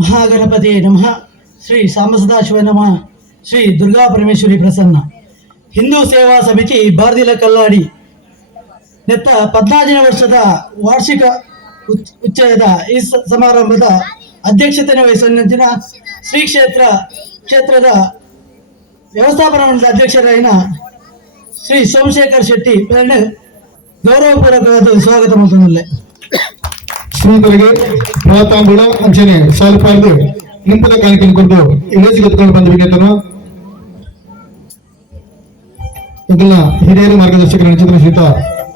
ಮಹಾಗಣಪತಿ ನಮಃ. ಶ್ರೀ ಸಾಂಬಸದಾಶಿವ ನಮಃ. ಶ್ರೀ ದುರ್ಗಾ ಪರಮೇಶ್ವರಿ ಪ್ರಸನ್ನ. ಹಿಂದೂ ಸೇವಾ ಸಮಿತಿ ಬಾರ್ದಿಲ ಕಲ್ಲಾಡಿ ನೆತ್ತ 14ನೇ ವರ್ಷದ ವಾರ್ಷಿಕ ಉಚ್ಚಯದ ಈ ಸಮಾರಂಭದ ಅಧ್ಯಕ್ಷತೆ ವಹಿಸಿದ ಶ್ರೀ ಕ್ಷೇತ್ರದ ವ್ಯವಸ್ಥಾಪನಾ ಮಂಡಳಿ ಅಧ್ಯಕ್ಷರಾದ ಶ್ರೀ ಸೋಮಶೇಖರ್ ಶೆಟ್ಟಿ ಗೌರವಪೂರ್ವಕವಾದ ಸ್ವಾಗತ ಮಾಡುತ್ತಿಲ್ಲ. ಶ್ರೀಗಳಿಗೆ ಪ್ರಾತಾಂಬುಳ ಅಂಚನೆ ಸಾಲುಪಾರ್ದು ನಿಂಪದ ಕಾಣಿಕೆಂದು ಇಳಿಸಿ ಕತ್ಕೊಂಡು ಬಂದ ವಿನೇತನು ಇದನ್ನ ಹಿರಿಯರ ಮಾರ್ಗದರ್ಶಕರ ನಕ್ಷತ್ರ ಶ್ರೀತ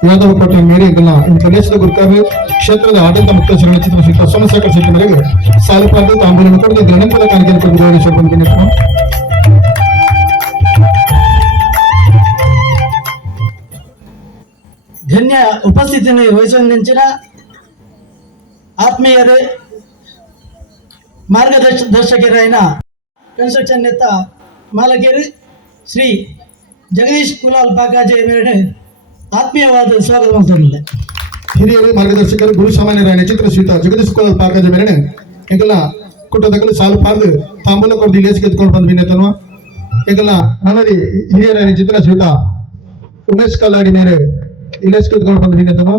ಯಾದವ ಪಟ್ಟಣ ಮೇರೆ ಇದನ್ನ ಪ್ರದೇಶದ ಗುರುಕಾರ್ಯ ಕ್ಷೇತ್ರದ ಆಡಳಿತ ಮುಖ್ಯಸ್ಥರ ನಕ್ಷತ್ರ ಶ್ರೀತ ಸೋಮಶೇಖರ್ ಶೆಟ್ಟಿ ಮೇರೆಗೆ ಸಾಲುಪಾರ್ದು ತಾಂಬೂಲನ್ನು ಕೊಡದು ಇದನ್ನ ನಿಂಪದ ಕಾಣಿಕೆಂದು ಗೌರವಿಸಿ ಬಂದ ವಿನೇತನು ಧನ್ಯ ಉಪಸ್ಥಿತಿಯನ್ನು ವಹಿಸುವಂದಿನ ಆತ್ಮೀಯರು ಮಾರ್ಗದರ್ಶಕರಾಯಿನ ಕನ್ಸ್ಟ್ರಕ್ಷನ್ ನೆತ್ತ ಮಾಲಕರು ಶ್ರೀ ಜಗದೀಶ್ ಕುಲಾಲ್ ಪಾಕಾಜೆ ಮೇರೆ ಆತ್ಮೀಯವಾದ ಸ್ವಾಗತ ಮಾಡ್ತಾರೆ. ಹಿರಿಯರು ಮಾರ್ಗದರ್ಶಕರು ಗುರು ಸಾಮಾನ್ಯರಾಯನ ಚಿತ್ರ ಶ್ರೀತ ಜಗದೀಶ್ ಕುಲಾಲ್ ಪಾಕಾಜೆ ಮೇರೆ ಈಗೆಲ್ಲ ಕುಟದಗಳು ಸಾಲು ಪಾರ್ದು ತಾಂಬೂಲ ಕೊಡ್ದು ಇಲೇಸಿ ಕೆತ್ಕೊಂಡು ಬಂದ ವಿನೇತನು ಈಗೆಲ್ಲ ನನ್ನದಿ ಹಿರಿಯರಾಯನ ಚಿತ್ರ ಶ್ರೀತ ಉಮೇಶ್ ಕಲ್ಲಾಡಿ ಮೇರೆ ಇಲೇಸಿ ಕೆತ್ಕೊಂಡು ಬಂದ ವಿನೇತನು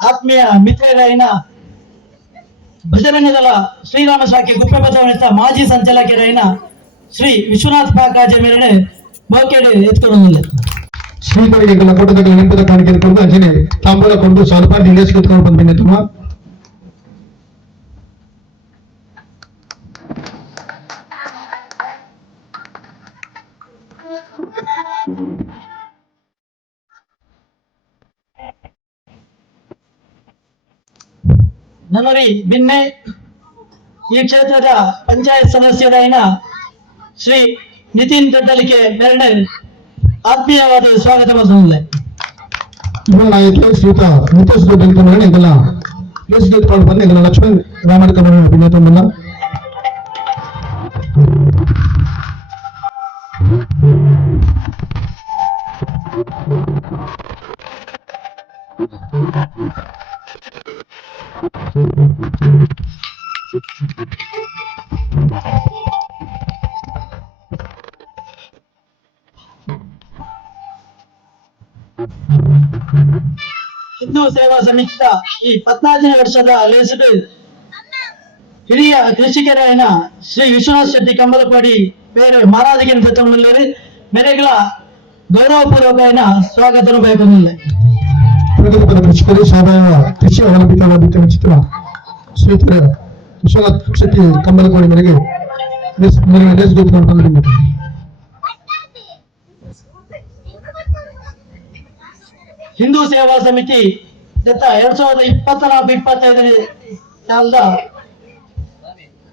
ಆತ್ಮೀಯ ಮಿತ್ರರಾಯಿನ ಭಜರಂಗದಳ ಶ್ರೀರಾಮ ಶಾಖೆ ಗುಪ್ಪಬಸವಣಿತ ಮಾಜಿ ಸಂಚಾಲಕರಾಯಿನ ಶ್ರೀ ವಿಶ್ವನಾಥ್ ಪಾಕಾಜೆ ಮೇರೆ ಬೋಕೆಡೆ ಎತ್ಕೊಳ್ಳುವುದಿಲ್ಲ. ಶ್ರೀಗಳಿಗೆ ಕೊಟ್ಟದ ನೆನಪದ ಕಾಣಿಕೆ ಕೊಟ್ಟು ಅಂಚನೆ ತಾಂಬೂಲ ಕೊಂಡು ಸ್ವಲ್ಪ ಇಲೇಸಿ ಕೆತ್ಕೊಂಡು ಬಂದ ವಿನೇತನು ನನ್ನರಿ ಬಿನ್ನೆ ಈ ಕ್ಷೇತ್ರದ ಪಂಚಾಯತ್ ಸದಸ್ಯರಾಯಿನ ಶ್ರೀ ನಿತಿನ್ ದೊಡ್ಡಲಿಕೆ ಮೇರೆ ಆತ್ಮೀಯವಾದ ಸ್ವಾಗತ ಮಾಡುತ್ತಿಲ್ಲ. ಶ್ರೀತ ನಿತೇಶ್ ದೊಡ್ಡಲಿಕೆ ಮೇರೆ ಇದೆಲ್ಲ ಇಲೇಸಿ ಕೆತ್ಕೊಂಡು ಬಂದು ಇದನ್ನ ಲಕ್ಷ್ಮಣ್ ರಾಮಡಿಕ ವಿನೇತನ ಹಿಂದೂ ಸೇವಾ ಸಮಿತಿಯ ಈ 14ನೇ ವರ್ಷದ ಲೇಸಡು ಹಿರಿಯ ಕೃಷಿಕರಾಯನ ಶ್ರೀ ವಿಶ್ವನಾಥ್ ಶೆಟ್ಟಿ ಕಂಬಲಪಾಡಿ ಬೇರೆ ಮಾರಾಧಿಗಿನ ತಮ್ಮಲ್ಲರು ಮೇರೆಗಳ ಗೌರವಪೂರ್ವಕ ಸ್ವಾಗತ ಬಯಕೊಂಡಿಲ್ಲ. ಪ್ರಗತಿಪರ ಕೃಷಿಕರು ಸಾವಯವ ಕೃಷಿ ಅವಲಂಬಿತವಾದ ಚಿತ್ರ ಶ್ರೀತ ವಿಶ್ವನಾಥ್ ಶೆಟ್ಟಿ ಕಂಬಲಪಾಡಿ ಮೇರೆಗೆ ಹಿಂದೂ ಸೇವಾ ಸಮಿತಿ 2024-25 ಸಾಲದ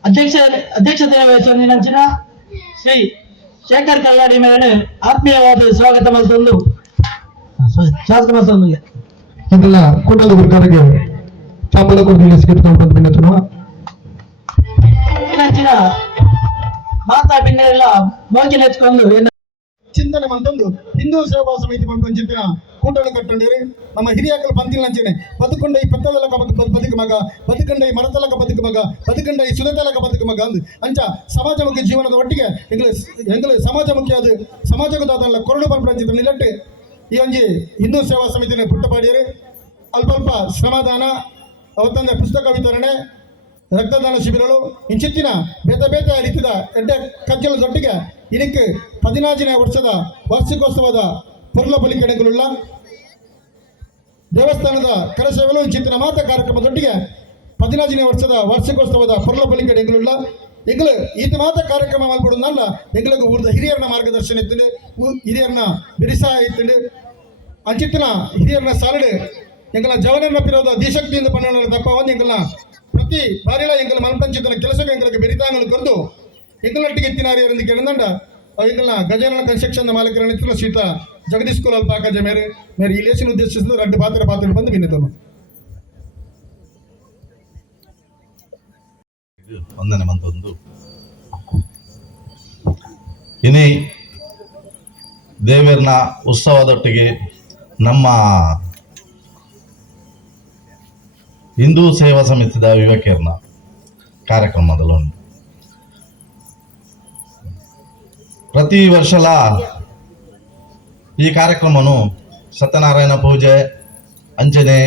ಅಧ್ಯಕ್ಷತೆ ವಹಿಸುವಂದಿನ ಶ್ರೀ ಶೇಖರ್ ಕಲ್ಲಾಡಿ ಮೇರೆ ಆತ್ಮೀಯವಾದ ಸ್ವಾಗತ ಮಾಡಿಕೊಂಡು ಇದೆಲ್ಲ ಕೂಟದ ಗುರುಕಾರಿಗೆ ತಾಂಬೂಲ ಕೊಟ್ಟು ಇಲೇಸಿ ಕೆತ್ಕೊಂಡು ಬಂದ ವಿನೇತನು ಮಾತಾ ಭಿನ್ನೆಲ್ಲ ಮೋಗಿ ನೆಚ್ಕೊಂಡು ಚಿಂತನೆ ಮಂತೊಂದು ಹಿಂದೂ ಸೇವಾ ಸಮಿತಿ ಮಂತೊಂದು ಚಿಂತನ ಕೂಟಲು ಕಟ್ಟೊಂಡಿರಿ ನಮ್ಮ ಹಿರಿಯಕಲು ಪಂತಿಲಂಚನೆ ಬದುಕೊಂಡ ಈ ಪೆತ್ತಲಕ ಬದುಕು ಮಗ ಬದುಕಂಡ ಈ ಮರತಲಕ ಬದುಕು ಮಗ ಬದುಕಂಡ ಈ ಸುದತಲಕ ಬದುಕು ಮಗ ಅಂದು ಅಂಚ ಸಮಾಜಮುಖಿ ಜೀವನದ ಒಟ್ಟಿಗೆ ಎಂಗಳು ಸಮಾಜಮುಖಿ ಅದು ಸಮಾಜದ ಕೊರಡು ಪಂಪಂಚಿತ ನಿಲಟ್ಟು ಈ ಒಂಜಿ ಹಿಂದೂ ಸೇವಾ ಸಮಿತಿನ ಪುಟ್ಟಪಾಡಿಯರು ಅಲ್ಪ ಶ್ರಮದಾನ ಅವತ್ತಂದ ಪುಸ್ತಕ ವಿತರಣೆ ರಕ್ತದಾನ ಶಿಬಿರಗಳು ಇಂಚಿತ್ತಿನ ಬೇತ ರೀತಿಯ ಎಡ್ಡ ಕಜ್ಜಲದೊಟ್ಟಿಗೆ ಇದಕ್ಕೆ 14ನೇ ವರ್ಷದ ವಾರ್ಷಿಕೋತ್ಸವದ ಪೊರ್ಲ ಬಲಿಕಡೆಗಳುಳ್ಳ ದೇವಸ್ಥಾನದ ಕರಸೇವಲು ಇಂಚಿತ್ತಿನ ಮಾತ ಕಾರ್ಯಕ್ರಮದೊಟ್ಟಿಗೆ 14ನೇ ವರ್ಷದ ವಾರ್ಷಿಕೋತ್ಸವದ ಪೊರ್ಲ ಬಲಿಕಡೆಗಳುಳ್ಳ ಎಂಗಳು ಈತ ಮಾತ ಕಾರ್ಯಕ್ರಮ ಮಾಡ್ಬಿಡೋದಲ್ಲ ಎಂಗಳಿಗೆ ಊರ್ದ ಹಿರಿಯರನ್ನ ಮಾರ್ಗದರ್ಶನ ಇತ್ತು ಹಿರಿಯರನ್ನ ಬಿಡಿಸಾಯ ಇತ್ತು ಅಂಚಿತ್ತಿನ ಹಿರಿಯರನ್ನ ಸಾಲಡು ಎಂಗಳ ಜವನನ್ನ ಪಿರೋದ ದಿಶಕ್ತಿಯಿಂದ ಪಣ್ಣನ ತಪ್ಪ ಒಂದು ಎಂಗಳನ್ನ ಪ್ರತಿ ಬಾರಿಲ ಎಂಗಳ ಮನಪಂಚಿತನ ಕೆಲಸಕ್ಕೆ ಎಂಗಳಿಗೆ ಬೆರಿತಾಂಗಲು ಕರೆದು ಎಂಗಳೊಟ್ಟಿಗೆ ಎತ್ತಿನಾರಿಯರೊಂದಿಗೆ ಎಣದಂಡ ಎಂಗಳನ್ನ ಗಜಾನನ ಕನ್ಸ್ಟ್ರಕ್ಷನ್ ಮಾಲಕರ ನೆತ್ತಿನ ಶ್ರೀತ ಜಗದೀಶ್ ಕುಲಾಲ್ ಪಾಕಾಜೆ ಮೇರೆ ಈ ಲೇಸಿನ ಉದ್ದೇಶಿಸಿದ ಎರಡು ಪಾತ್ರ ಬಂದು ವಿನಂತನು. ವಂದನೆ ಮಂತೊಂದು ಇನಿ ದೇವೇರ್ನ ಉತ್ಸವದೊಟ್ಟಿಗೆ ನಮ್ಮ ಹಿಂದೂ ಸೇವಾ ಸಮಿತಿದ ಯುವಕರ್ನ ಕಾರ್ಯಕ್ರಮದಲ್ಲುಂಟು. ಪ್ರತಿ ವರ್ಷಲ ಈ ಕಾರ್ಯಕ್ರಮನು ಸತ್ಯನಾರಾಯಣ ಪೂಜೆ ಅಂಚನೆ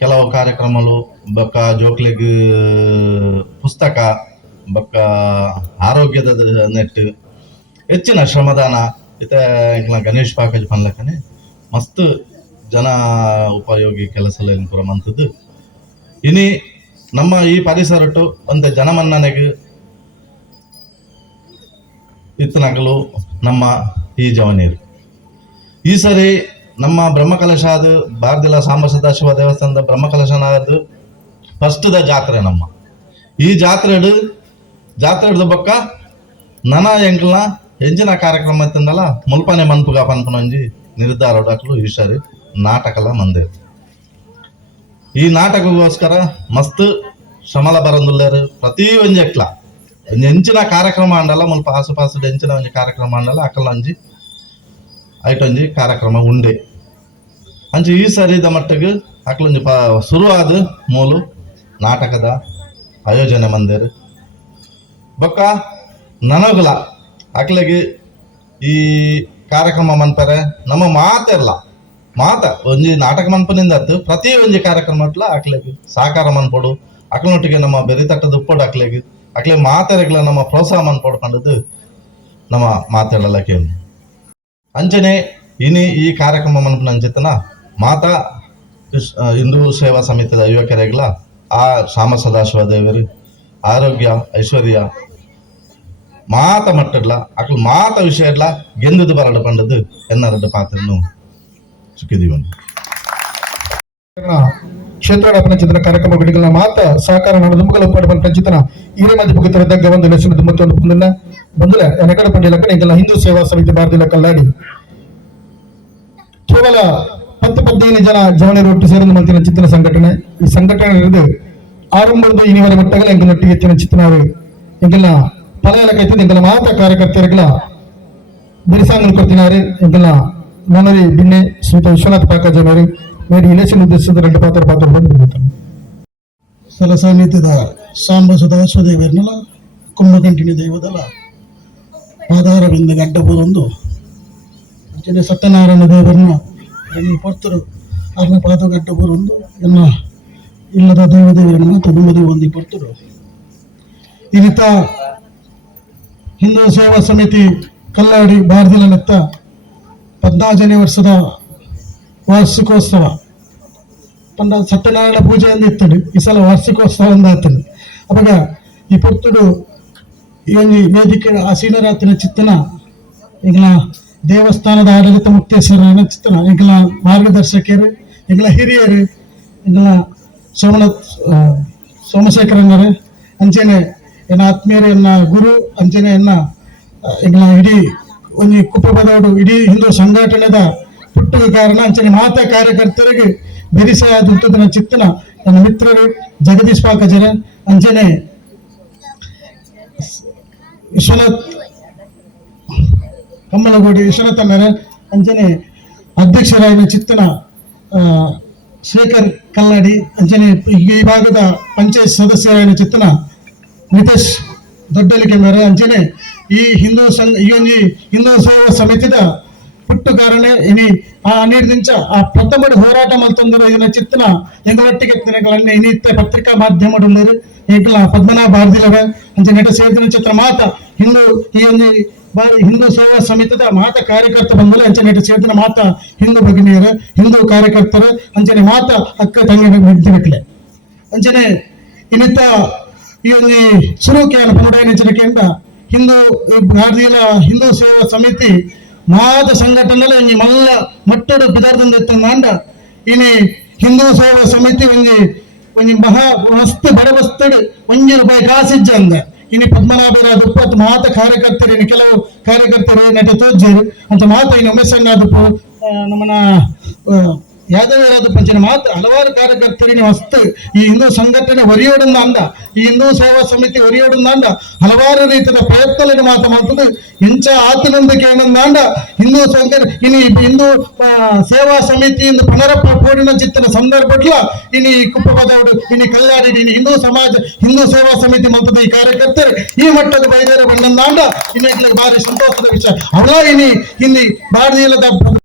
ಕೆಲವು ಕಾರ್ಯಕ್ರಮಗಳು ಬೊಕ್ಕ ಜೋಕ್ಲೆಗ್ ಪುಸ್ತಕ ಬೊಕ್ಕ ಆರೋಗ್ಯದ ನೆಟ್ ಹೆಚ್ಚಿನ ಶ್ರಮದಾನ ಇತ ಗಣೇಶ್ ಪಾಕೇಜ್ ಪನ್ಲಕ್ಕನೆ ಮಸ್ತ್ ಜನ ಉಪಯೋಗಿ ಕೆಲಸ ಪೂರ ಮಂತದ್ದು. ಇನಿ ನಮ್ಮ ಈ ಪರಿಸರಟ್ಟು ಒಂದು ಜನಮನ್ನನೆಗೆ ಇತ್ತನಗಲು ನಮ್ಮ ಈ ಜವನೀರು ಈ ಸರಿ ನಮ್ಮ ಬ್ರಹ್ಮಕಲಶಾದ ಬಾರ್ದಿಲ ಸಾಂಬ ಸದಾಶಿವ ದೇವಸ್ಥಾನದ ಬ್ರಹ್ಮಕಲಶನಾದ ಫಸ್ಟ್ದ ಜಾತ್ರೆ ನಮ್ಮ ಈ ಜಾತ್ರೆಡ್ದು ಬೊಕ್ಕ ನನ ಎಂಕ್ಲನ ಹೆಂಚಿನ ಕಾರ್ಯಕ್ರಮ ಇತ್ತಂದಲ್ಲ ಮುಲ್ಪನೆ ಮನ್ಪುಗ ಪನ್ಪುನಂಜಿ ನಿರ್ಧಾರ ಹೊಡಾಕಲು ಈ ಸರಿ ನಾಟಕಲ ಮಂದೇರು. ಈ ನಾಟಕಗೋಸ್ಕರ ಮಸ್ತ್ ಶ್ರಮಲ ಬರಂದುಲ್ಲೇರು. ಪ್ರತಿ ಒಂಜಿ ಎಕ್ಲ ಒಂಜಿ ಹೆಂಚಿನ ಕಾರ್ಯಕ್ರಮ ಅಂಡಲ್ಲ ಮುಲ್ಪ ಆಸುಪಾಸು ಹೆಂಚಿನ ಒಂಜಿ ಕಾರ್ಯಕ್ರಮ ಅಂಡಲ್ಲ ಅಕಲ್ ಒಂಜಿ ಐಟೊಂಜಿ ಕಾರ್ಯಕ್ರಮ ಉಂಡೆ ಅಂಚೆ ಈ ಸರಿದ ಮಟ್ಟಿಗೆ ಅಕ್ಲೊಂಜಿ ಶುರುವಾದ ಮೂಲು ನಾಟಕದ ಆಯೋಜನೆ ಮಂದೇರು. ಬೊಕ್ಕ ನನಗುಲ ಅಕ್ಲೆಗೆ ಈ ಕಾರ್ಯಕ್ರಮ ಮನ್ಪರೆ ನಮ್ಮ ಮಾತೆರ್ಲ ಒಂಜಿ ನಾಟಕ ಮನ್ಪನಿಂದ ಪ್ರತಿ ಒಂಜಿ ಕಾರ್ಯಕ್ರಮ ಅಕ್ಲೆಗೆ ಸಹಕಾರ ಮನ್ಪೊಡು ಅಕ್ಲನೊಟ್ಟಿಗೆ ನಮ್ಮ ಬೆರಿತಟ್ಟದ ಉಪ್ಪೊಡು ಅಕ್ಲೆಗೆ ಮಾತೆರೆಗ್ಲ ನಮ್ಮ ಪ್ರೋತ್ಸಾಹ ಮನ್ಪೊಡು ಕಂಡದ್ದು ನಮ್ಮ ಮಾತೆಲ್ಲ ಕೇಳಿ ಅಂಚನೆ ಇನಿ ಈ ಕಾರ್ಯಕ್ರಮ ಮನ್ಪನ ಅಂಚಿತನ ಮಾತಾ ಹಿಂದೂ ಸೇವಾ ಸಮಿತಿದ ಯುವಕರೆಗ್ಲ ಆ ಶ್ಯಾಮ ಸದಾಶಿವ ದೇವರು ಆರೋಗ್ಯ ಐಶ್ವರ್ಯ ಮಾತ ಮಟ್ಟಡ್ಲ ಅಕ್ಲು ಮಾತ ವಿಷಯಡ್ಲ ಗೆಂದದು ಬರಡು ಪಂಡದು ಎನ್ನರಡು ಪಾತ್ರನು ಸುಖಿದೀವಿ. ಕ್ಷೇತ್ರ ಪಂಚಿತನ ಕಾರ್ಯಕ್ರಮಗಳ ಮಾತ ಸಹಕಾರ ದುಂಬುಗಳ ಪಾಡು ಪಂಚಿತನ ಹಿರೇ ಮಧ್ಯ ಮುಗಿತರ దగ్గ ಒಂದು ಲಕ್ಷದ ಮತ್ತೊಂದು ಪುಂದನ ಬಂದುಲ ಎನಕಡ ಪಂಡಿಲಕ್ಕ ಇಂಕಲ ಹಿಂದೂ ಸೇವಾ ಸಮಿತಿ ಬಾರ್ದಿಲ ಕಲ್ಲಾಡಿ ಕೇವಲ 10-15 ಜನ ಜವನರು ಒಟ್ಟು ಸೇರಿದ ಮಂತಿನ ಚಿತ್ರ ಸಂಘಟನೆ. ಈ ಸಂಘಟನೆ ಇರುವುದು ಆರಂಭದ ಇನಿವರೆ ಮಟ್ಟಗಳ ಎಂಕನೊಟ್ಟಿಗೆ ಹೆಚ್ಚಿನ ಚಿತ್ರನವರು ಎಂಕಲ್ನ ಪಲಯಲ ಕೈತದ ಎಂಕಲ ಮಾತ ಕಾರ್ಯಕರ್ತರುಗಳ ಬಿರಿಸಾಂಗಲು ಕೊಡ್ತಿದ್ದಾರೆ. ಎಂಕಲ್ನ ಮನರಿ ಬಿನ್ನೆ ಶ್ರೀತ ವಿಶ್ವನಾಥ್ ಪಾಕಾಜನವರು ಮೇಡಿ ಇಲೆಕ್ಷನ್ ಉದ್ದೇಶಿಸಿದ ಎರಡು ಪಾತ್ರ ಬಂದಿರುತ್ತಾರೆ. ಸ್ಥಳ ಸಮಿತಿದ ಸಾಂಬ ಸದಾಶಿವದೇವರನ್ನಲ ಕುಂಭಕಂಠಿನಿ ದೈವದಲ್ಲ ಆಧಾರವಿಂದ ಗಡ್ಡಪುರೊಂದು ಅಂಚನೆ ಸತ್ಯನಾರಾಯಣ ದೇವರನ್ನ ಪೊರ್ತರು ಅರ್ನ ಪಾದ ಗಡ್ಡಪುರೊಂದು ಎನ್ನ ಇಲ್ಲದ ದೇವದೇವರನ್ನ ತುಡುಮದಿ ಹೊಂದಿ ಪೊರ್ತರು ಇನಿತ ಹಿಂದೂ ಸೇವಾ ಸಮಿತಿ ಕಲ್ಲಾಡಿ ಬಾರ್ದಿಲ ನೆತ್ತ 14ನೇ ವರ್ಷದ ವಾರ್ಷಿಕೋತ್ಸವ ಸತ್ಯನಾರಾಯಣ ಪೂಜೆ ಎಂದು ಇತ್ತಡು ಈ ಸಲ ವಾರ್ಷಿಕೋತ್ಸವ ಎಂದು ಆತನು ಅವಾಗ ಈ ಪೊರ್ತುಡು ಈ ವೇದಿಕೆ ಆಸೀನರಾತಿನ ಚಿತ್ತನ ಈಗಲ ದೇವಸ್ಥಾನದ ಆಡಳಿತ ಮುಕ್ತೇಶ್ವರನ ಚಿತ್ತನ ಈಗಲ ಮಾರ್ಗದರ್ಶಕರು ಈಗಲ ಹಿರಿಯರು ಈಗಲ ಸೋಮಶೇಖರಣ್ಣರು ಅಂಚೆನೆ ಎನ್ನ ಆತ್ಮೀಯರು ಎನ್ನ ಗುರು ಅಂಚೆನೆ ಎನ್ನ ಈಗಲ ಇಡೀ ಒಂದು ಕುಪ್ಪಬದವಡು ಇಡೀ ಹಿಂದೂ ಸಂಘಟನೆದ ಪುಟ್ಟುಗೆ ಕಾರಣ ಅಂಚನೆ ಮಾತಾ ಕಾರ್ಯಕರ್ತರಿಗೆ ಬೆರಿಸಾದಂಥದನ್ನ ಚಿತ್ತನ ನನ್ನ ಮಿತ್ರರು ಜಗದೀಶ್ ಪಾಕಜರ ಅಂಚನೆ ವಿಶ್ವನಾಥ್ ಕಮ್ಮಲಗೋಡಿ ವಿಶ್ವನಾಥ್ ಅಣ್ಣರ ಅಂಚನೆ ಅಧ್ಯಕ್ಷರಾಗಿನ ಚಿತ್ತನ ಶೇಖರ್ ಕಲ್ಲಾಡಿ ಅಂಚನೆ ಈ ಭಾಗದ ಪಂಚಾಯತ್ ಸದಸ್ಯರಾಗಿನ ಚಿತ್ತನ ನಿತೇಶ್ ದೊಡ್ಡಲಿಕೆ ಮೇರೆ ಅಂಚನೆ ಈ ಹಿಂದೂ ಹಿಂದೂ ಸೇವಾ ಸಮಿತಿದ ಪುಟ್ಟು ಕಾರಣ ಇನಿ ಆ ನೀಡಿದಿಂಚ ಆ ಪ್ರಥಮ ಹೋರಾಟ ಮಲ್ತಂದರು ಇದನ್ನ ಚಿತ್ತನ ಎಂಗಳೊಟ್ಟಿಗೆ ಇನಿತ್ತ ಪತ್ರಿಕಾ ಮಾಧ್ಯಮಗಳು ಎಂಕಲ ಪದ್ಮನಾಭ ಬಾರ್ದಿಲವ ಅಂಚೆ ನೆಟ ಸೇರಿದ ಚಿತ್ರ ಮಾತ ಹಿಂದೂ ಈ ಒಂದು ಹಿಂದೂ ಸೇವಾ ಸಮಿತಿದ ಮಾತ ಕಾರ್ಯಕರ್ತ ಬಂದಲ್ಲ ಅಂಚೆ ನೆಟ ಸೇರಿದ ಮಾತ ಹಿಂದೂ ಭಗಿನಿಯರ ಹಿಂದೂ ಕಾರ್ಯಕರ್ತರ ಅಂಚನೆ ಮಾತ ಅಕ್ಕ ತಂಗಿ ಬಿಡ್ತಿರಕ್ಲೆ ಅಂಚನೆ ಇನಿತ್ತ ಈ ಒಂದು ಸುರುಕಿಯಾನ ಪುನರಾಯನಿಂಚನಕ್ಕಿಂತ ಹಿಂದೂ ಬಾರ್ದಿಲ ಹಿಂದೂ ಸೇವಾ ಸಮಿತಿ ಮಾದ ಸಂಘಟನೆಲ ಇಂಜಿ ಮಲ್ಲ ಮಟ್ಟಡು ಬಿದಾರ್ದಂದ ಮಾಂಡ ಇನಿ ಹಿಂದೂ ಸೇವಾ ಸಮಿತಿ ಒಂಜಿ ಮಹಾ ವಸ್ತು ಬಡವಸ್ತಡು ₹1 ಕಾಸಿಜ್ಜ ಅಂದ ಇನಿ ಪದ್ಮನಾಭರ ದುಪ್ಪತ್ತು ಮಾತ ಕಾರ್ಯಕರ್ತರು ಇನಿ ಕೆಲವು ಕಾರ್ಯಕರ್ತರು ನೆಟ ತೋಜ್ಜರು ಅಂತ ಮಾತ ಇನ್ನು ಒಮ್ಮೆಸನ್ನಾದಪ್ಪು ನಮ್ಮನ ಯಾದವೇರಾದ ಪಂಚನ ಮಾತ್ರ ಹಲವಾರು ಕಾರ್ಯಕರ್ತರಿಗೆ ಮಸ್ತ್ ಈ ಹಿಂದೂ ಸಂಘಟನೆ ಹೊರಿಯೋಡನ್ನ ಅಂಡ ಈ ಹಿಂದೂ ಸೇವಾ ಸಮಿತಿ ಹೊರಿಯೋಡನ್ನ ಅಂಡ ಹಲವಾರು ರೀತಿಯ ಪ್ರಯತ್ನಗಳನ್ನು ಮಾತ ಮಾಡ್ತದೆ ಇಂಚ ಆತನೊಂದಿಗೆ ಏನಂದ ಹಿಂದೂ ಸಂಘಟನೆ ಇನಿ ಹಿಂದೂ ಸೇವಾ ಸಮಿತಿಯಿಂದ ಪುನರಪೂರ್ಣ ಚಿತ್ತನ ಸಂದರ್ಭಡ್ಲ ಇನಿ ಕುಪ್ಪಪದವರು ಇನಿ ಕಲ್ಯಾಣ ಇನಿ ಹಿಂದೂ ಸಮಾಜ ಹಿಂದೂ ಸೇವಾ ಸಮಿತಿ ಮಾಡ್ತದೆ ಈ ಕಾರ್ಯಕರ್ತರು ಈ ಮಟ್ಟದ ಬೈದೇರ ಬಂದಂದಾಂಡ ಇನ್ನು ಭಾರಿ ಸಂತೋಷದ ವಿಷಯ ಅವಳ ಇಲ್ಲಿ ಭಾರತೀಯದ ಪ್ರಥಮ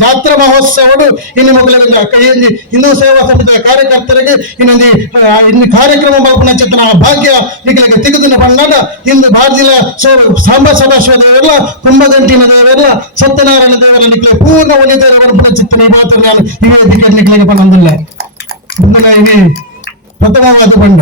ಜಾತ್ರಾ ಮಹೋತ್ಸವ ಇನ್ನು ಮೊದಲ ಕೈಯಲ್ಲಿ ಹಿಂದೂ ಸೇವಾ ಸಮಿತಿಯ ಕಾರ್ಯಕರ್ತರಿಗೆ ಇನ್ನು ಕಾರ್ಯಕ್ರಮ ಮಲ್ಪನ ಚಿತ್ರ ಭಾಗ್ಯ ನಿಖಿಲಿಗೆ ತೆಗೆದು ಬಂದಾಗ ಇಂದು ಭಾರತೀಯ ಸಾಂಬ ಸದಾಶಿವ ದೇವರೆಲ್ಲ ಕುಂಭಗಂಟಿನ ದೇವರೆಲ್ಲ ಸತ್ಯನಾರಾಯಣ ದೇವರ ನಿಖಿಲೆ ಪೂರ್ಣ ಒಲಿದೇವರ ಮಲ್ಪನ ಚಿತ್ರ ಈ ಮಾತ್ರ ನಾನು ಈ ವೇದಿಕೆ ನಿಖಿಲಿಗೆ ಬಂದಿಲ್ಲ ಮುಂದಿನ ಇಲ್ಲಿ ಪ್ರಥಮವಾದ ಬಂಡ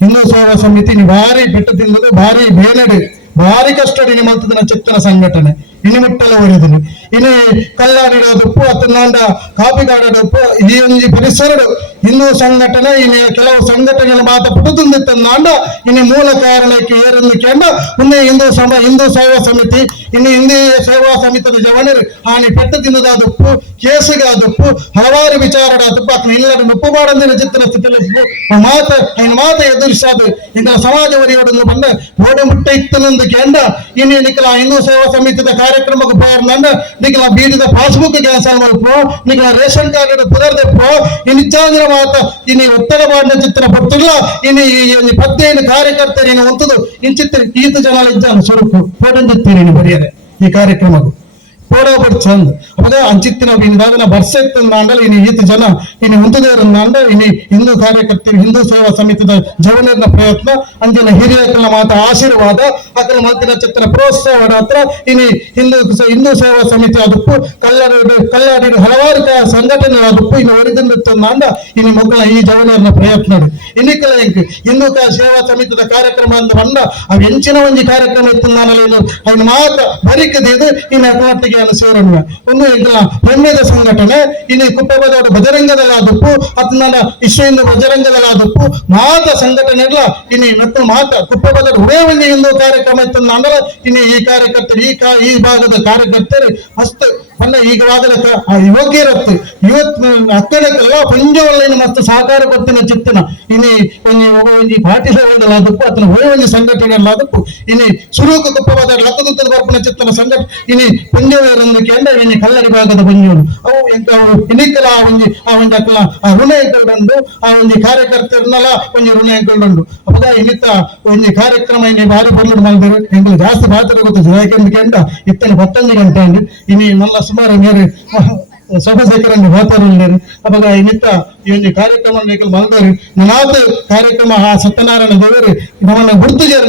ಹಿಂದೂ ಸೇವಾ ಸಮಿತಿ ಭಾರಿ ಬೆಟ್ಟು ತಿಂದದು ಭಾರಿ ಬೇಲಡು ಭಾರಿ ಕಷ್ಟ ನಿಮ್ಮಂತದ ಚಿತ್ತನ ಸಂಘಟನೆ ಇನ್ನು ಮುಟ್ಟಲು ಹೊಡೆದನು ಇನ್ನು ಕಲ್ಲಾಡಿಡೋದಪ್ಪು ಅತ್ತನಾಂಡ ಕಾಪಿಗಾಡೋದಪ್ಪು ಈ ಒಂದು ಪರಿಸರ ಹಿಂದೂ ಸಂಘಟನೆ ಇನ್ನು ಕೆಲವು ಸಂಘಟನೆಗಳು ಮಾತ ಪುಟುಂದಿತ್ತಂದಾಂಡ ಇನ್ನು ಮೂಲ ಕಾರಣಕ್ಕೆ ಏರನ್ನು ಕೇಂದ್ರ ಮುಂದೆ ಹಿಂದೂ ಸೇವಾ ಸಮಿತಿ ಇನ್ನು ಹಿಂದೂ ಸೇವಾ ಸಮಿತಿಯ ಜವನರು ಹಾನಿ ಪೆಟ್ಟು ತಿನ್ನದಾದಪ್ಪು ಕೇಸುಗಾದಪ್ಪು ಹಲವಾರು ವಿಚಾರಡಾದಪ್ಪು ಅಕ್ಕ ಇಲ್ಲದ ನುಪ್ಪು ಮಾಡಂದಿನ ಚಿತ್ರ ಸ್ಥಿತಿಯಲ್ಲಿ ಮಾತ ಎದುರಿಸಾದು ಈಗ ಸಮಾಜ ವರಿಯೋಡನ್ನು ಬಂದ ಓಡೆ ಮುಟ್ಟ ಇತ್ತನೊಂದು ಕೇಂದ್ರ ಇನ್ನು ನಿಖಲ ಹಿಂದೂ ಸೇವಾ ಸಮಿತಿಯ ಕಾರ್ಯಕ್ರಮಕ್ಕೆ ಬಾರ್ನಂಡ ನಿಖಲ ಬೀದಿದ ಪಾಸ್ಬುಕ್ ಕ್ಯಾನ್ಸಲ್ ಮಾಡ್ಕೋ ನಿಖಲ ರೇಷನ್ ಕಾರ್ಡ್ ಪುನರ್ದೆಪ್ಪೋ ಇನ್ನು ಮಾತ ಇನ್ನು ಉತ್ತರ ಮಾಡಿದ ಚಿತ್ರ ಪಟ್ಟಿಲ್ಲ ಇನ್ನು 15 ಕಾರ್ಯಕರ್ತರು ಏನು ಹೊಂತದು ಇಂಚಿತ್ತ ಈತ ಜನ ಇದ್ದಾನೆ ಸ್ವರೂಪ ಪೋಡಂದಿತ್ತೀರಿ ಬರೆಯರೆ ಈ ಕಾರ್ಯಕ್ರಮಕ್ಕೂ ಪೋಡಾಬಡ್ ಚಂದ್ ಅವಾಗ ಅಂಚಿತ್ತಿನ ಇದಾದನ ಬರ್ಸೆತ್ತಂದಾಂಡಲ್ ಇನ್ನು ಈತ ಜನ ಇನ್ನು ಹೊಂದದೇರಂದಾಂಡ ಇನ್ನು ಹಿಂದೂ ಕಾರ್ಯಕರ್ತರು ಹಿಂದೂ ಸೇವಾ ಸಮಿತಿಯ ಜವನರ್ನ ಪ್ರಯತ್ನ ಅಂಚಿನ ಹಿರಿಯಕಲ ಮಾತ ಆಶೀರ್ವಾದ ಅಕಲ ಮಾತಿನ ಚಿತ್ರ ಪ್ರೋತ್ಸಾಹ ಹತ್ರ ಇನ್ನು ಹಿಂದೂ ಸೇವಾ ಸಮಿತಿ ಅದಕ್ಕೂ ಕಲ್ಲಾಡಿ ಹಲವಾರು ಸಂಘಟನೆ ಅದಕ್ಕೂ ಇನ್ನು ಹೊರದಿಂದಾಂಡ ಇನ್ನು ಮಕ್ಕಳ ಈ ಜವನರ್ನ ಪ್ರಯತ್ನ ಇನ್ನಿಕಲ ಹಿಂದೂ ಸೇವಾ ಸಮಿತಿಯ ಕಾರ್ಯಕ್ರಮ ಅಂತ ಬಂದ ಆ ಹೆಂಚಿನ ಒಂದು ಕಾರ್ಯಕ್ರಮ ಇತ್ತು ನಾನು ಅದನ್ನ ಮಾತ ಬರಿಕದಿದ್ದು ಇನ್ನು ಅಕಮಟ್ಟಿಗೆ ಸೇರೋಣ ಒಂದು ಹೆಮ್ಮೆದ ಸಂಘಟನೆ ಇನ್ನು ಕುಪ್ಪಬದವರ ಬಜರಂಗದಲ್ಲಾದಪ್ಪು ಅದನ್ನ ವಿಶ್ವ ಹಿಂದೂ ಬಜರಂಗದಲ್ಲಾದಪ್ಪು ಮಾತ ಸಂಘಟನೆ ಎಲ್ಲ ಇನ್ನು ಮತ್ತು ಮಾತ ಕುಪ್ಪಬದರ ಉಡೇವಂದಿ ಹಿಂದೂ ಕಾರ್ಯಕ್ರಮ ಇತ್ತು ಅಂದ್ರೆ ಇನ್ನು ಈ ಕಾರ್ಯಕರ್ತರು ಈ ಭಾಗದ ಕಾರ್ಯಕರ್ತರು ಅಷ್ಟು ಅಲ್ಲ ಈಗವಾಗಲ ಯೋಗ್ಯರತ್ತು ಇವತ್ತು ಅಕ್ಕಡಕ್ಕೆಲ್ಲ ಪಂಜವಲ್ಲ ಮತ್ತು ಸಹಕಾರ ಕೊಡ್ತಿನ ಚಿತ್ತನ ಇನ್ನು ಪಾರ್ಟಿ ಸೇವೆಗಳಾದಕ್ಕೂ ಅಥವಾ ಒಂದು ಸಂಘಟನೆಗಳಾದಕ್ಕೂ ಇನ್ನು ಸುರೂಕ ಕುಪ್ಪವಾದ ಲಕ್ಕದೂತದ ಬರ್ಪನ ಚಿತ್ತನ ಸಂಘಟನೆ ಇನ್ನು ಪಂಜವೇರೊಂದು ಕೆಂಡ ಇನ್ನು ಕಲ್ಲರಿ ಭಾಗದ ಪಂಜವರು ಅವು ಇನ್ನಿಕ್ಕಲ ಆ ಒಂದು ಅಕ್ಕಲ ಆ ಋಣ ಎಂಕೊಂಡು ಆ ಒಂದು ಕಾರ್ಯಕರ್ತರನ್ನೆಲ್ಲ ಒಂದು ಋಣ ಎಂಕೊಂಡು ಅವಾಗ ಇನ್ನಿತ್ತ ಒಂದು ಕಾರ್ಯಕ್ರಮ ಇನ್ನು ಭಾರಿ ಬರ್ಲು ಮಾಡಿದ್ರು ಎಂಗಳು ಜಾಸ್ತಿ ಮಾತಾಡೋದು ಯಾಕೆಂದು ಕೆಂಡ ಇತ್ತನೆ 11 ಗಂಟೆ ಅಂದು ಇನ್ನು ನಲ್ಲ ಸುಮಾರು ಮೇರೆ ಸಭಾಸೇಕರನ್ನು ಮಾತಾಡಲಿದ್ದಾರೆ ಅವಾಗ ಇನ್ನಿತ್ತ ಈ ಒಂದು ಕಾರ್ಯಕ್ರಮ ಮಾಡಿದರು ನನಾದ ಕಾರ್ಯಕ್ರಮ ಆ ಸತ್ಯನಾರಾಯಣ ದೇವರು ನಮ್ಮನ್ನ ಗುರುತುಜಾರ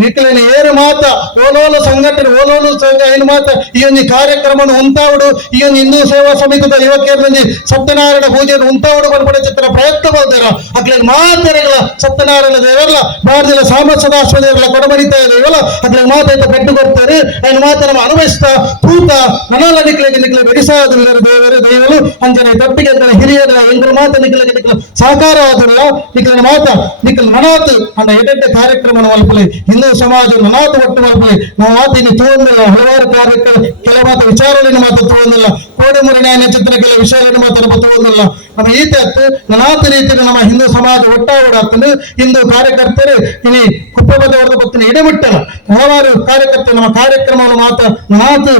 ನಿಖಲೇನು ಏರು ಮಾತ ಓಲೋಲ ಸಂಘಟನೆ ಓಲೋಲು ಏನು ಮಾತ ಈ ಒಂದು ಕಾರ್ಯಕ್ರಮವನ್ನು ಉಂಟಾವುಡು ಈ ಒಂದು ಹಿಂದೂ ಸೇವಾ ಸಮಿತಿಯ ಯುವಕರಲ್ಲಿ ಸತ್ಯನಾರಾಯಣ ಪೂಜೆಯನ್ನು ಉಂಟಾವುಡು ಬರ್ಪಡ ಚಿತ್ರ ಪ್ರಯತ್ನ ಮಾಡ್ತಾರ ಅಕ್ಲಿಗೆ ಮಾತರೆಗಳ ಸತ್ಯನಾರಾಯಣ ದೇವರಲ್ಲ ಭಾರತೀಯ ಸಾಮರ್ಥ್ಯದಾಶ್ವ ದೇವರ ಕೊಡಬಡಿತಾ ಇದೆಯವಲ್ಲ ಅಕ್ಲಿಗೆ ಮಾತಾಯ್ತ ಪೆಟ್ಟು ಕೊಡ್ತಾರೆ ಅದನ್ನ ಮಾತ ನಮ್ಮ ಅನುಭವಿಸ್ತಾ ಕೂತ ನನ್ನಲ್ಲ ನಿಖಲೆ ಬೆಡಿಸಾದಿಲ್ಲ ದೇವರು ಅಂಜನೆ ತಪ್ಪಿಗೆ ಹಿರಿಯರ ಎಂದ್ರ ಮಾತ ನಿಖಲ ಸಹಕಾರವಾದಲ್ಲ ನಿಖಲ ಮಾತ ನಿಖಲ್ ಮನಾತ್ ಅನ್ನ ಎಡೆಡ್ಡ ಕಾರ್ಯಕ್ರಮ ಮಲ್ಪಲೆ ಹಿಂದೂ ಸಮಾಜ ಮನಾತ್ ಒಟ್ಟು ಮಲ್ಪಲೆ ನಾವು ಮಾತ ಇನ್ನು ತಗೊಂಡಿಲ್ಲ ಹಲವಾರು ಕಾರ್ಯಕ್ರಮ ಕೆಲ ಮಾತ ವಿಚಾರಗಳನ್ನು ಮಾತ್ರ ತಗೊಂಡಿಲ್ಲ ಕೋಡೆಮುರಿ ನ್ಯಾಯ ಚಿತ್ರ ಕೆಲ ವಿಷಯಗಳನ್ನು ಮಾತ್ರ ತಗೊಂಡಿಲ್ಲ ನಮ್ಮ ಈತ ನನಾತ ರೀತಿಯಲ್ಲಿ ನಮ್ಮ ಹಿಂದೂ ಸಮಾಜ ಒಟ್ಟಾಗುಡಾತನು ಹಿಂದೂ ಕಾರ್ಯಕರ್ತರು ಇನ್ನು ಕುಪ್ಪಬದವರದ ಗೊತ್ತಿನ ಎಡೆಬಿಟ್ಟಲ್ಲ ಹಲವಾರು ಕಾರ್ಯಕರ್ತರು ನಮ್ಮ ಕಾರ್ಯಕ್ರಮವನ್ನು ಮಾತ್ರ ನನಾತ್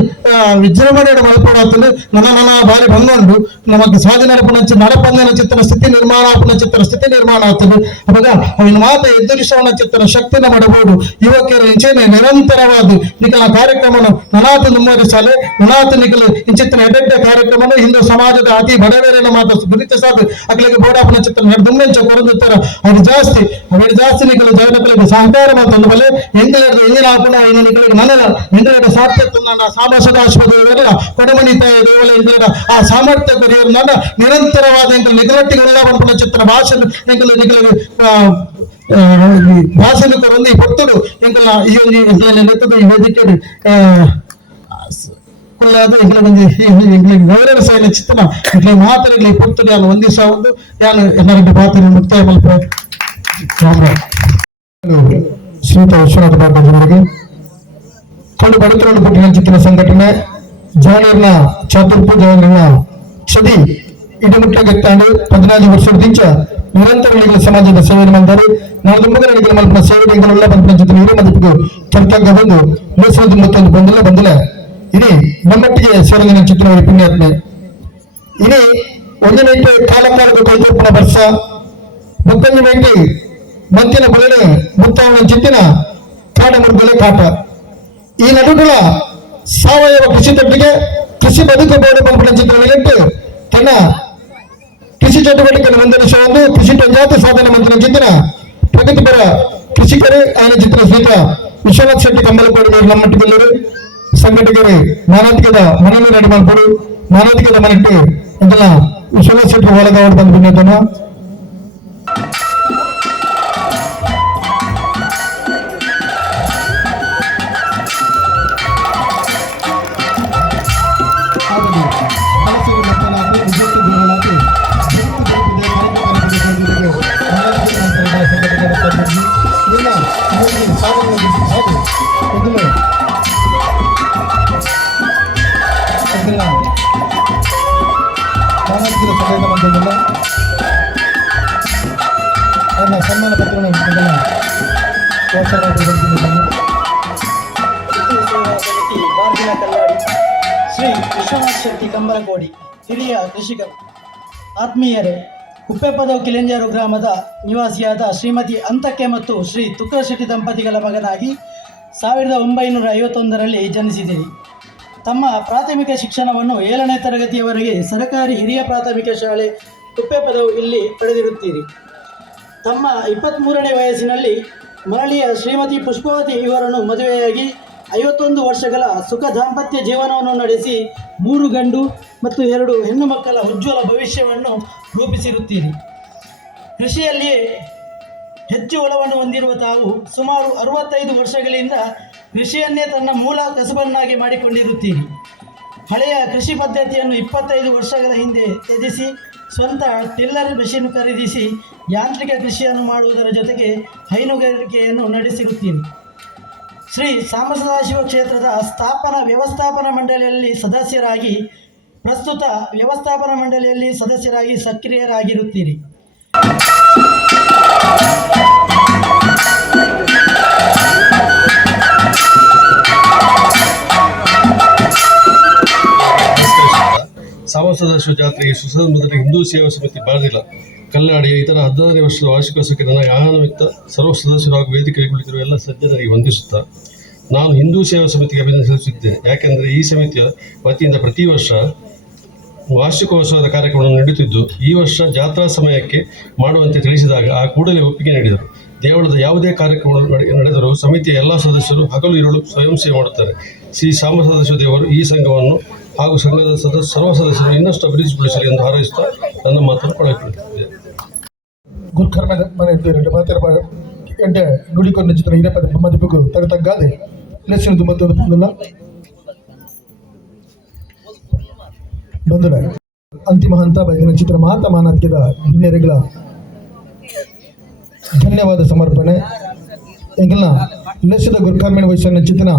ವಿಜೃಂಭಣೆಯನ್ನು ಮಲ್ಪಡಾತನು ನನ್ನ ಭಾರಿ ಬಂಗೊಂಡು ನಮಗೆ ಸ್ವಾಧೀನಪಣ ನರಪಂದನ ಚಿತ್ರ ಸ್ಥಿತಿ ನಿರ್ಮಾಣ ಆಗ್ತದೆ ಅವಾಗ ಅವನ ಮಾತ ಎದುರಿಸೋಣ ಚಿತ್ರ ಶಕ್ತಿನ ಮಾಡಬಹುದು ಯುವಕರ ಇಂಚೆನೆ ನಿರಂತರವಾದ ನಿಖಲ ಕಾರ್ಯಕ್ರಮವನ್ನು ನನಾಥ ಮುಂದುವರಿಸಲು ನನಾಥ ನಿಖಲು ಇಂಚಿತ್ರ ಎಡೆಡ್ಡ ಕಾರ್ಯಕ್ರಮವನ್ನು ಹಿಂದೂ ಸಮಾಜದ ಅತಿ ಬಡವರಿನ ಮಾತ ಗುರುತಿಸಾದ ಅಗಲಿಗೆ ಬೋಡಾಪನ ಚಿತ್ರ ದುಮ್ಮೆಂಚ ಕೊರದುತ್ತರ ಅದು ಜಾಸ್ತಿ ನಿಖಲು ಜನಗಳಿಗೆ ಸಹಕಾರ ಮಾತಂದು ಬಲೆ ಎಂದಿನ ಆಪಣ ಇನ್ನು ನಿಖಲಿಗೆ ನನ್ನ ಎಂದಿನ ಸಾಧ್ಯತೆ ನನ್ನ ಸಾಮಸದಾಶ್ವದವರೆಲ್ಲ ಕೊಡಮಣಿತ ದೇವಲ ಎಂದಿನ ಆ ಸಾಮರ್ಥ್ಯ ಬರೆಯೋರು ನನ್ನ ನಿರಂತರವಾದ ನಿಗಲಟ್ಟಿಗಳೆಲ್ಲ ಬರ್ಪಣ ಚಿತ್ರ ಭಾಷೆ ನಿಖಲಿಗೆ ಭಾಷೆನ ಕೊರೊಂದು ಪೊತ್ತುಡು ಎಂಕಲ ಈ ಒಂದು ಎಂಕಲ ಈ ವೇದಿಕೆ ಕೊಲ್ಲಾದ ಎಂಕಲ ಗೌರವ ಸೈಲ ಚಿತ್ತನ ಎಂಕಲ ಮಾತರೆಗಳ ಪೊತ್ತುಡು ಯಾನು ಒಂದಿಸ ಒಂದು ಯಾನು ಎಲ್ಲರಿಗೆ ಮಾತನ್ನು ಮುಕ್ತಾಯ ಮಲ್ಪ ಶ್ರೀಯುತ ವಿಶ್ವನಾಥ ಪಾಟೀಲ್ ಅವರಿಗೆ ಕೊಂಡು ಬಡತರನ್ನು ಪುಟ್ಟಿನ ಚಿತ್ರ ಸಂಘಟನೆ ജവനീർನ ചാത്തുർപ്പ് ജവനീർನ ಕ್ಷದಿ ಇಡಮುಟ್ಟಗೆತ್ತಾಂಡು 14 ವರ್ಷದಿಂದ ನಿರಂತರ ಸಮಾಜದ ಸೇವೆ ಮಾಡಿದ್ದಾರೆ. ನಾವು ದುಂಬಗರಡಿಗೆ ಮಲ್ಪನ ಸೇವೆಗಳೆಲ್ಲ ಬಂದ ಜೊತೆ ಹಿರಿಯ ಮದಿಪಿಗೆ ಕರ್ತವ್ಯ ಬಂದು ಮೈಸೂರು ಮತ್ತೊಂದು ಬಂದಿಲ್ಲ ಇನಿ ನಮ್ಮೊಟ್ಟಿಗೆ ಸೇರಿದ ಚಿತ್ರ ಪುಣ್ಯಾತ್ಮೆ ಇನಿ ಒಂದನೇ ಕಾಲಕಾಲದ ಕೈತಪ್ಪನ ವರ್ಷ ಮತ್ತೊಂದು ವೇಟಿ ಮತ್ತಿನ ಬೆಳೆ ಮುತ್ತವನ ಚಿತ್ತಿನ ಕಾಡ ಮುರುಗಲೆ ಕಾಟ ಈ ನಡುಗಳ ಸಾವಯವ ಕೃಷಿ ತಟ್ಟಿಗೆ ಕೃಷಿ ಬದುಕಬಹುದು ಪಂಪಿನ ಚಿತ್ರಗಳಿಟ್ಟು ತನ್ನ ಕೃಷಿ ಚಟುವಟಿಕೆಯನ್ನು ಮುಂದುವರಿಸುವ ಕೃಷಿ ಜಾತಿ ಸಾಧನೆ ಮಂತ್ರಿನ ಚಿತ್ರ ಪ್ರಗತಿಪರ ಕೃಷಿಕರು ఆయన ಚಿತ್ರ ಸ್ನೇಹಿತ ವಿಶ್ವನಾಥ್ ಶೆಟ್ಟಿ ಕಂಬಲಕೋಡಿ ನಮ್ಮೊಟ್ಟಿಗೆಲ್ಲರೂ ಸಂಘಟಕರು ಮಾನವಿಕದ ಮನವಿ ರೆಡಿ ಮಾಡ್ಕೊಡು ಮಾನವಿಕದ ಮನೆಟ್ಟು ಇದನ್ನ ವಿಶ್ವನಾಥ್ ಶೆಟ್ಟಿ ಒಳಗಾವಡು ಬಂದು ಬಿನ್ನೋದನ್ನು ಸನ್ಮಾನ ಪತ್ರವನ್ನು ಬಾರ್ದಿನ ಕಲ್ಯಾಡಿ ಶ್ರೀ ವಿಶ್ವನಾಥ್ ಶೆಟ್ಟಿ ಕಂಬಲಕೋಡಿ ಹಿರಿಯ ಕೃಷಿಕರು. ಆತ್ಮೀಯರೇ, ಕುಪ್ಪೆಪದವು ಕಿಲೆಂಜಾರು ಗ್ರಾಮದ ನಿವಾಸಿಯಾದ ಶ್ರೀಮತಿ ಅಂತಕ್ಕೆ ಮತ್ತು ಶ್ರೀ ತುಕ್ಕರ ಶೆಟ್ಟಿ ದಂಪತಿಗಳ ಮಗನಾಗಿ 1951ರಲ್ಲಿ ಜನಿಸಿದಿರಿ. ತಮ್ಮ ಪ್ರಾಥಮಿಕ ಶಿಕ್ಷಣವನ್ನು 7ನೇ ತರಗತಿಯವರೆಗೆ ಸರಕಾರಿ ಹಿರಿಯ ಪ್ರಾಥಮಿಕ ಶಾಲೆ ಕುಪ್ಪೆಪದವು ಇಲ್ಲಿ ಪಡೆದಿರುತ್ತೀರಿ. ತಮ್ಮ 23ನೇ ವಯಸ್ಸಿನಲ್ಲಿ ಮರಳಿಯ ಶ್ರೀಮತಿ ಪುಷ್ಪವತಿ ಇವರನ್ನು ಮದುವೆಯಾಗಿ 51 ವರ್ಷಗಳ ಸುಖ ದಾಂಪತ್ಯ ಜೀವನವನ್ನು ನಡೆಸಿ 3 ಗಂಡು ಮತ್ತು 2 ಹೆಣ್ಣು ಮಕ್ಕಳ ಉಜ್ವಲ ಭವಿಷ್ಯವನ್ನು ರೂಪಿಸಿರುತ್ತೀರಿ. ಕೃಷಿಯಲ್ಲಿಯೇ ಹೆಚ್ಚು ಒಲವನ್ನು ಹೊಂದಿರುವ ತಾವು ಸುಮಾರು 65 ವರ್ಷಗಳಿಂದ ಕೃಷಿಯನ್ನೇ ತನ್ನ ಮೂಲ ಕಸುಬನ್ನಾಗಿ ಮಾಡಿಕೊಂಡಿರುತ್ತೀರಿ. ಹಳೆಯ ಕೃಷಿ ಪದ್ಧತಿಯನ್ನು 25 ವರ್ಷಗಳ ಹಿಂದೆ ತ್ಯಜಿಸಿ ಸ್ವಂತ ಟಿಲ್ಲರ್ ಮೆಷಿನ್ ಖರೀದಿಸಿ ಯಾಂತ್ರಿಕ ಕೃಷಿಯನ್ನು ಮಾಡುವುದರ ಜೊತೆಗೆ ಹೈನುಗಾರಿಕೆಯನ್ನು ನಡೆಸಿರುತ್ತೀರಿ. ಶ್ರೀ ಸಾಂಬಸದಾಶಿವ ಕ್ಷೇತ್ರದ ವ್ಯವಸ್ಥಾಪನಾ ಮಂಡಳಿಯಲ್ಲಿ ಸದಸ್ಯರಾಗಿ ಪ್ರಸ್ತುತ ವ್ಯವಸ್ಥಾಪನಾ ಮಂಡಳಿಯಲ್ಲಿ ಸದಸ್ಯರಾಗಿ ಸಕ್ರಿಯರಾಗಿರುತ್ತೀರಿ. ಸಾಂಬಸದಾಶಿವ ಜಾತ್ರೆಗೆ ಸುಸಂಬದ್ಧ ಹಿಂದೂ ಸೇವಾ ಸಮಿತಿ ಬಾರ್ದಿಲ ಕಲ್ಲಾಡಿಯ ಇತರ 16ನೇ ವರ್ಷದ ವಾರ್ಷಿಕೋತ್ಸವಕ್ಕೆ ನನಗೆ ಆಹ್ವಾನವಿತ್ತ ಸರ್ವ ಸದಸ್ಯರು ಹಾಗೂ ವೇದಿಕೆಯಲ್ಲಿ ಕುಳಿತಿರುವ ಎಲ್ಲ ಸಜ್ಜನರಿಗೆ ವಂದಿಸುತ್ತಾ ನಾನು ಹಿಂದೂ ಸೇವಾ ಸಮಿತಿಗೆ ಅಭಿನಂದನೆ ಸಲ್ಲಿಸುತ್ತಿದ್ದೇನೆ. ಯಾಕೆಂದರೆ ಈ ಸಮಿತಿಯ ವತಿಯಿಂದ ಪ್ರತಿ ವರ್ಷ ವಾರ್ಷಿಕೋತ್ಸವದ ಕಾರ್ಯಕ್ರಮವನ್ನು ನಡೆಯುತ್ತಿದ್ದು ಈ ವರ್ಷ ಜಾತ್ರಾ ಸಮಯಕ್ಕೆ ಮಾಡುವಂತೆ ತಿಳಿಸಿದಾಗ ಆ ಕೂಡಲೇ ಒಪ್ಪಿಗೆ ನೀಡಿದರು. ದೇವಳದ ಯಾವುದೇ ಕಾರ್ಯಕ್ರಮ ನಡೆದರೂ ಸಮಿತಿಯ ಎಲ್ಲ ಸದಸ್ಯರು ಹಗಲು ಇರಲು ಸ್ವಯಂ ಸೇವೆ ಮಾಡುತ್ತಾರೆ. ಶ್ರೀ ಸಾಂಬಸದಾಶಿವ ದೇವರು ಈ ಸಂಘವನ್ನು ಹಾಗೂ ಸಂಘದ ಸರ್ವ ಸದಸ್ಯರು ಇನ್ನಷ್ಟು ಅಭಿವೃದ್ಧಿಗೊಳಿಸಲಿ ಎಂದು ಹಾರೈಸುತ್ತಾ ನನ್ನ ಮಾತನ್ನು ಕೊಡಲ್ಪಡುತ್ತಿದೆ. ಗುರುಕರ್ಮದ ಮನೆ ಇದ್ದು ಮಾತಿರ ಗಂಟೆ ನುಡಿಕೊಂಡು ಚಿತ್ರ ಹಿರಪದ ಮದಿಪಿಗೂ ತಗತಗ್ಗಾದೆ ಲೆಸ್ಸಿನ ತುಂಬತ್ತೊಂದು ಬಂದಿಲ್ಲ ಬಂಧುಗಳ ಅಂತಿಮ ಹಂತ ಬಯಲಿನ ಚಿತ್ರ ಮಾತ ಮಾನತ್ಯದ ಹಿನ್ನೆಲೆಗಳ ಧನ್ಯವಾದ ಸಮರ್ಪಣೆ ಎಂಗಿಲ್ಲ ಲೆಸ್ಸಿದ ಗುರುಕರ್ಮಿನ ವಯಸ್ಸನ್ನ ಚಿತ್ರನ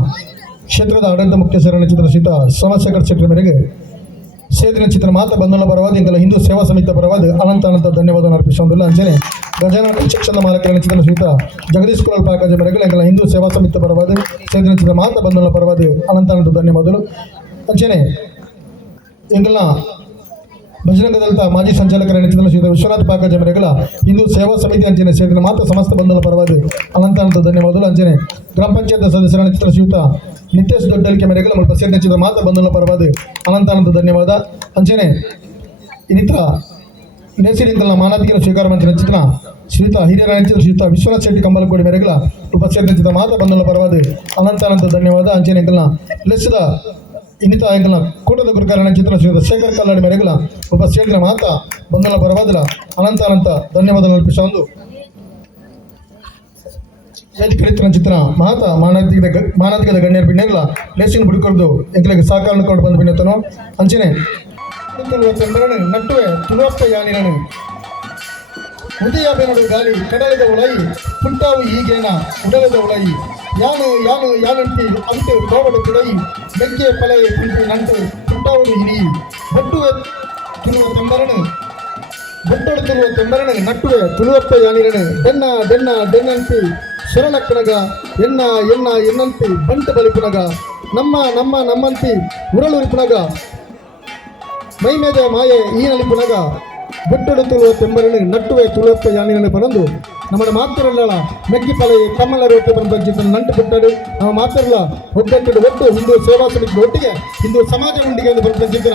ಕ್ಷೇತ್ರದ ಆಡಳಿತ ಮುಖ್ಯಸ್ಥರನ್ನ ಚಿತ್ರ ಸಹಿತ ಸೋಮಶೇಖರ್ ಶೆಟ್ಟಿ ಮೇರೆಗೆ ಸೇದಿನ ಚಿತ್ರ ಮಾತ ಬಂಧನ ಪರವಾದ ಇಂಕಲ ಹಿಂದೂ ಸೇವಾ ಸಮಿತಿ ಪರವಾದ ಅನಂತ ಧನ್ಯವಾದ ಅರ್ಪಿಸೋದಿಲ್ಲ ಅಂಜನೆ ಗಜಾನ ಶಿಕ್ಷಣ ಮಾಲಕರ ಚಿತ್ರ ಸಹಿತ ಜಗದೀಶ್ ಕುಲಾಲ್ ಪಾಕಾಜ ಮೇರೆಗೆ ಎಂಕಲ ಹಿಂದೂ ಸೇವಾ ಸಮಿತಿ ಪರವಾದ ಸೇದಿನ ಚಿತ್ರ ಮಾತ ಬಂಧನ ಪರವಾದ ಅನಂತ ಧನ್ಯವಾದಗಳು ಅಂಜನೆ ಎಂಕಲ ಬಜರಂಗದಳದ ಮಾಜಿ ಸಂಚಾಲಕರ ಚಿತ್ರ ಸಹಿತ ವಿಶ್ವನಾಥ್ ಪಾಕಾಜ ಮೇರೆಗಳ ಹಿಂದೂ ಸೇವಾ ಸಮಿತಿ ಅಂಜನೆ ಸೇದಿನ ಮಾತ ಸಮಸ್ತ ಬಂಧನ ಪರವಾದ ಅನಂತ ಧನ್ಯವಾದಗಳು ಅಂಜನೆ ಗ್ರಾಮ ಪಂಚಾಯತ್ ಸದಸ್ಯರ ಚಿತ್ರ ಸಹಿತ ನಿತ್ಯಸ್ ದೊಡ್ಡಲಿಕೆ ಮೇರೆಗೆ ನಮ್ಮ ಸೇರಿನ ಚಿತ್ರ ಮಾತ ಬಂಧನ ಪರವಾದ ಅನಂತ ಧನ್ಯವಾದ ಅಂಚನೆ ಇನ್ನಿತರ ನೇಸಿನಿಂದ ಮಾನವಿಕರ ಸ್ವೀಕಾರ ಮಂತ್ರಿನ ಚಿತ್ರ ಶ್ರೀತ ಹಿರಿಯರ ಚಿತ್ರ ಶ್ರೀತ ವಿಶ್ವನಾಥ್ ಶೆಟ್ಟಿ ಕಂಬಲಕೋಡಿ ಮೇರೆಗಳ ಉಪಸೇರಿನ ಚಿತ್ರ ಮಾತ ಬಂಧನ ಪರವಾದ ಅನಂತ ಧನ್ಯವಾದ ಅಂಚನೆ ಎಂಕಲ್ನ ಲೆಸ್ಸದ ಇನ್ನಿತ ಎಂಕಲ್ನ ಕೂಟದ ಗುರುಕಾರನ ಚಿತ್ರ ಶ್ರೀತ ಶೇಖರ್ ಕಲ್ಲಾಡಿ ಮೇರೆಗಳ ಉಪಸೇರಿನ ಮಾತ ಬಂಧನ ಪರವಾದ ಅನಂತ ಧನ್ಯವಾದ ಅರ್ಪಿಸೊಂದು ಕಲಿತಿನ ಚಿತ್ರ ಮಾತ ಮಾನವಿಕದ ಗಣ್ಯರ ಪಿಣ್ಣೆಲ್ಲ ಲೇಸಿನ ಬಿಡ್ಕೊಡ್ದು ಎಂಕಲಿಗೆ ಸಹಕಾರ ಕೊಂಡು ಬಂದು ಪಿಣ್ಣೆತ್ತನು ಅಂಚನೆ ನಟ್ಟುವೆ ತುಳಪ್ಪ ಯಾನಿರನು ಉದಯ ಬೆನಡು ಗಾಳಿ ಕಡಲದ ಉಳೈ ಪುಂಟಾವು ಈಗೇನ ಉಡಲದ ಉಳೈ ಯಾನಂತಿ ಅಂತೆ ಕೋವಡು ಕುಡೈ ಬೆಗ್ಗೆ ಪಲೆ ಕುಂಟು ನಂಟು ಕುಂಟಾವಡು ಹಿಡಿ ಬೊಟ್ಟುವೆ ತುಳುವ ತೆಂಬರನು ಬೊಟ್ಟೊಡು ತುಳುವ ತೆಂಬರನು ನಟ್ಟುವೆ ತುಳುವಪ್ಪ ಯಾನಿರನು ಡೆನ್ನಂತಿ ಶರಣಕ್ಕನಗ ಎನ್ನಂತಿ ಬಂಟು ಬಲಿಪುನಗ ನಮ್ಮಂತಿ ಉರಳುರಿಪುನಗ ಮೈಮೇದ ಮಾಯೆ ಈ ನಲಿಪುನಗ ಬೊಟ್ಟೊಡು ತುಳುವ ತೆಂಬರನು ನಟ್ಟುವೆ ತುಳುವಪ್ಪ ಯಾನಿರನು ಪರಂದು നമ്മുടെ മാത്രമല്ല മെഗ്ഗിപ്പല കമ്മലരോട്ട് ಬಂದ ನಂಟು ಬಿಟ್ಟರು ನಾವು ಮಾತ್ರಲ್ಲ ಒಗ್ಗಟ್ಟು ಒಟ್ಟು ಹಿಂದೂ ಸೇವಾ ಸಮಿತಿ ಒಟ್ಟಿಗೆ ಹಿಂದೂ ಸಮಾಜ ಉಂಡಿಗೆ ಎಂದು ಬಂದ